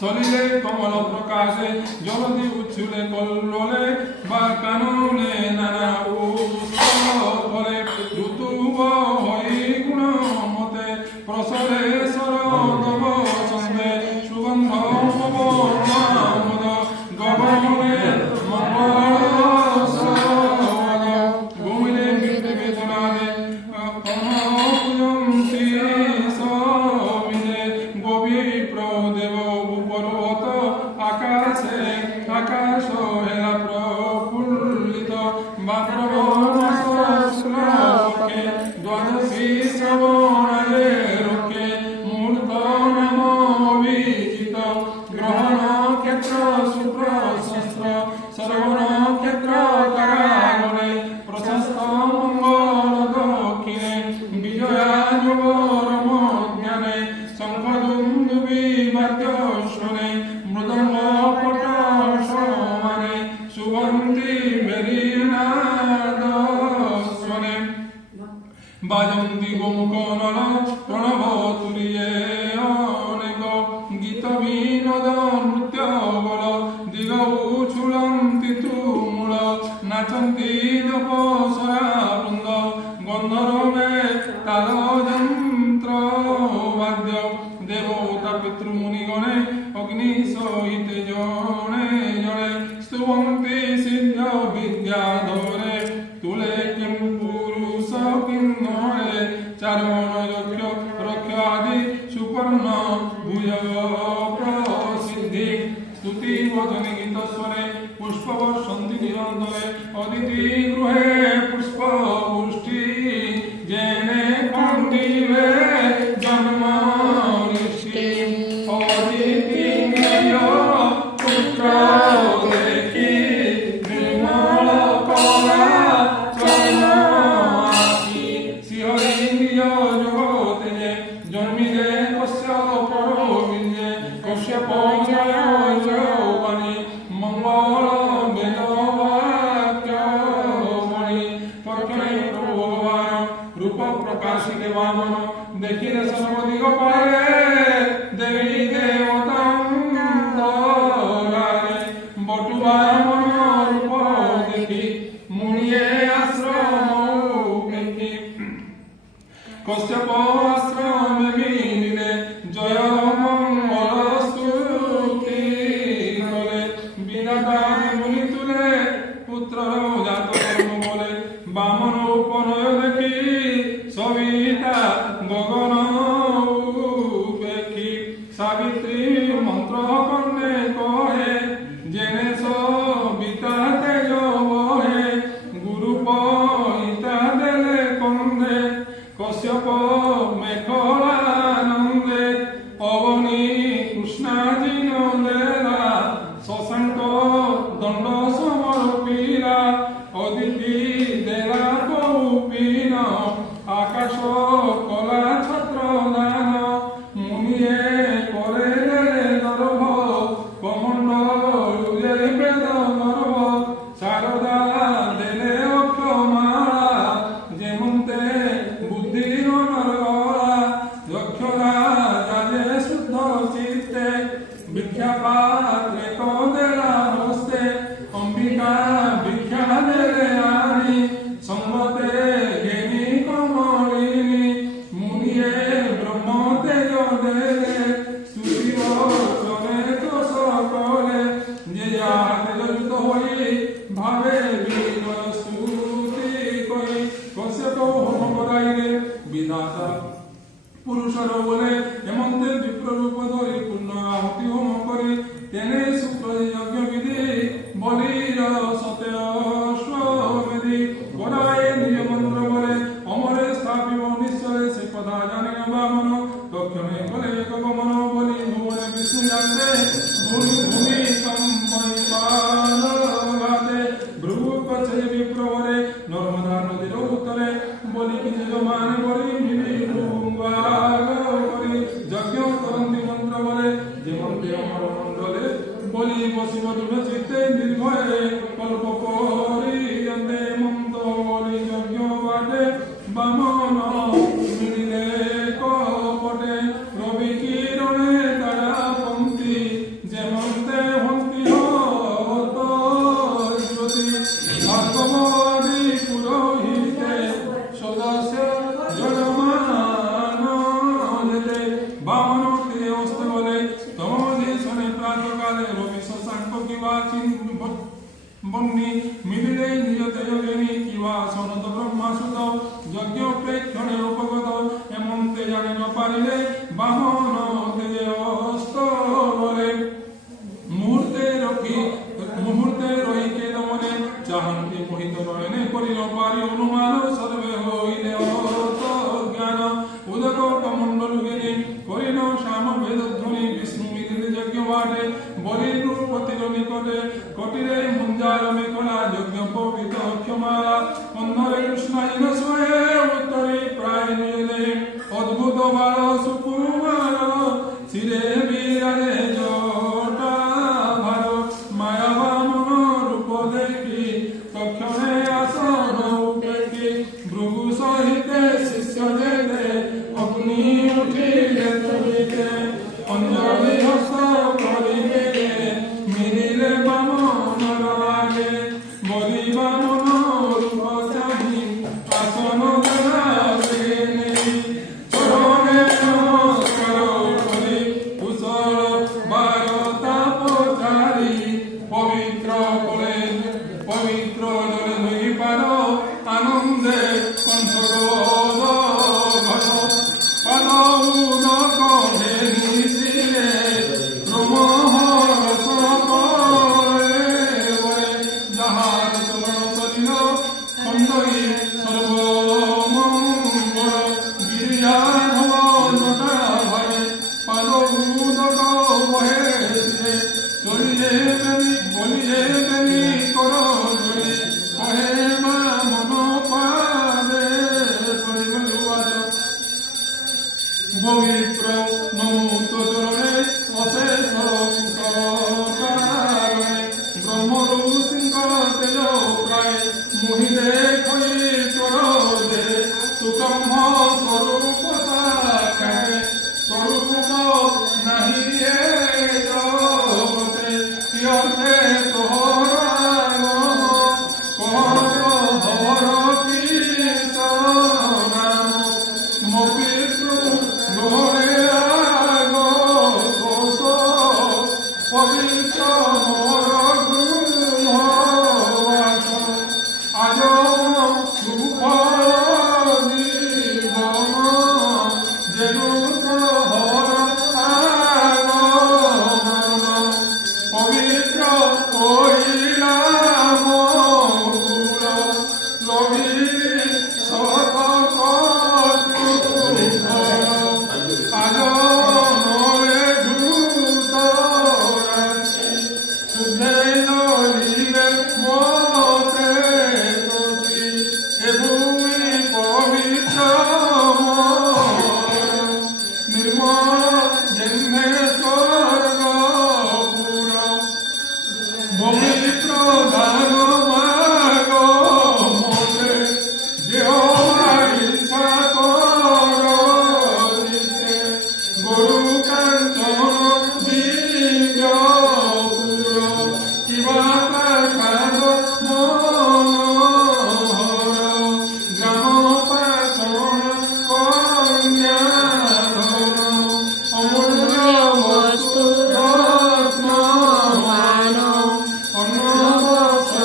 চলিলে কমল প্রকাশে জলদি উচ্ছুলে কল্লোলে বা কাননে নানা ফলে ঋতু হই গুণ মতে প্রসরে সরদব সন্ধে সুগন্ধ পবন গগনে মঙ্গল গোমিলে মৃত্যু বেদনাদে পূজন্তি সমিলে গোবী প্রদেব পর্বত আকাশে আকাশ হেলা প্রফুল্লিত ভাদ্রবণে দ্বাদশী শ্রবণে রক্ষে মূর্ধ নাম অভিজিত গ্রহণ ক্ষেত্র সুপ্রশস্ত শ্রবণ ক্ষেত্র তারাগণে প্রশস্ত মঙ্গল দক্ষিণে বিজয়া যুবরম জ্ঞানে শঙ্খ দুন্দুবি বাদ্যস্বরে মৃদঙ্গ পট সমানে সুবন্তি মেরিনাদস্বনে বাজন্তি গোমুখ নল প্রণব তুরিয়ে অনেক গীত বিনোদ নৃত্য বল দিগ উছুলন্তি তুমূল নাচন্তি দপসরা বৃন্দ গন্ধর্বে তাল যন্ত্র বাদ্য দেবতা পিতৃমুনিগণে অগ্নি সহিতে জনে জনে স্তবন্তি সিদ্ধ বিদ্যাধরে তুলে কিং পুরুষ কিন্নরে চারণ যক্ষ রক্ষ আদি সুপর্ণ ভুজ প্রসিদ্ধি স্তুতি বচনে গীতস্বরে পুষ্প বর্ষন্তি নিরন্তরে অদিতি গৃহে পুষ্প পুষ্টি জেনে খণ্ডিবে জন্ম নিষ্ঠি অদিতি পুত্র দেখি নির্মল কলা চরণাকি শিহরিন্দ্রিয় জগতে জন্মিলে কশ্যপ পরবিন্দে কশ্যপ জয় যৌবনে মঙ্গল বেদ বাক্য মণি পক্ষে প্রভু বসিব দৃঢ় চিত্তে নির্ভয়ে কল্প পরিয়ন্তে মন্ত বলি যজ্ঞ বাটে বামন মিলিলে কপটে রবি কিরণে তারা পঙ্ক্তি যেমন্তে ভক্তি হত জ্যোতি ভাগবতী পুরোহিতে সদস্য জনমান যেতে বামন তীরে অস্তে বলে তমোদেশনে প্রাতকালে রবি শশাঙ্ক কিবা বন্নি মিলিলে নিজ তেজগিনী কিবা সনত ব্রহ্মাসুত যজ্ঞ প্রেক্ষণে উপগত এমন্তে জানে ন পারিলে বামন তেজে অস্ত বলে মুহূর্তে রহিকে দমনে চাহান্তি মোহিত নয়নে করিল পারি অনুমান সর্বে হইলে অত জ্ঞান উদক কমণ্ডলুগিনী করিল শ্যাম বেদধ্বনি বিষ্ণু মিলিলে যজ্ঞ বাটে বলির রূপতির নিকটে কটিরে মুঞ্জার মেখলা যজ্ঞ পবিত ক্ষমালা অন্ধরে কৃষ্ণাইন স্বয়ে উত্তরে প্রায় নিলে অদ্ভুত বাল সুকুমার শিরে বিরাজে জটা ভার মায়া বামন রূপ দেখি তক্ষণে আসন উপেক্ষি ভৃগু সহিতে শিষ্য যেতে অগ্নি উঠিলে তরিতে অঞ্জলি হস্ত করিলে মিলিলে বামন আগে বলি বামন রূপ চাহি আসন দেখাবে নেই চরণে নমস্কার করি কুশল বারতা পচারি পবিত্র করে পবিত্র জলে নই পার আনন্দে কণ্ঠরোধ ঘন পাদ উদক হে নিশিলে রোমহর্ষ করে বলে যাহার চরণ সলিল খণ্ডই সর্বমঙ্গল গিরিজা ভব জটা ভয়ে পাদ উদক বহে চলিয়ে বেনি বলিয়ে বেনি কর জড়ি কহে মা মন পাদে পড়ি বলুয়াদ পবিত্র নমুত চরণে অশেষ সরকারে ব্রহ্মরু সিংহ তেজ প্রায় মোহিলে খই কর দে সুকম্ভ স্বরূপ সাক্ষাতে স্বরূপ নাহি এ জগতে ইয়র্থে তোহর কর হর কৃষ্ণ নাম মপিত্র গোরে আগ শোষ পবিত্র মোর গৃহ আজ সুফ জীবন যেনু হর আগমন পবিত্র কইলাম লবি সত আজ নরে ধূত রাশি শুদ্ধে নলিলে মতে তোষি এ ভূমি পবিত্র নির্মল জন্মে স্বর্গ পুর পবিত্র দান মাগ মোতে দেহ ইচ্ছা কর চিত্তে গরু কাঞ্চন দিব্যপুর কিবা কাদ মনোহর গ্রাম পাচন কন্যাধন অমূল্য বস্তু রত্নমান অন্নবস্ত্র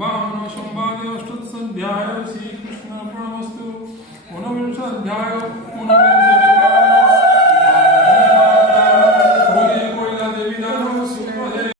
वामन संवादे अष्टोत्तराध्याय श्रीकृष्णार्पणमस्तु ऊनविंशाध्याय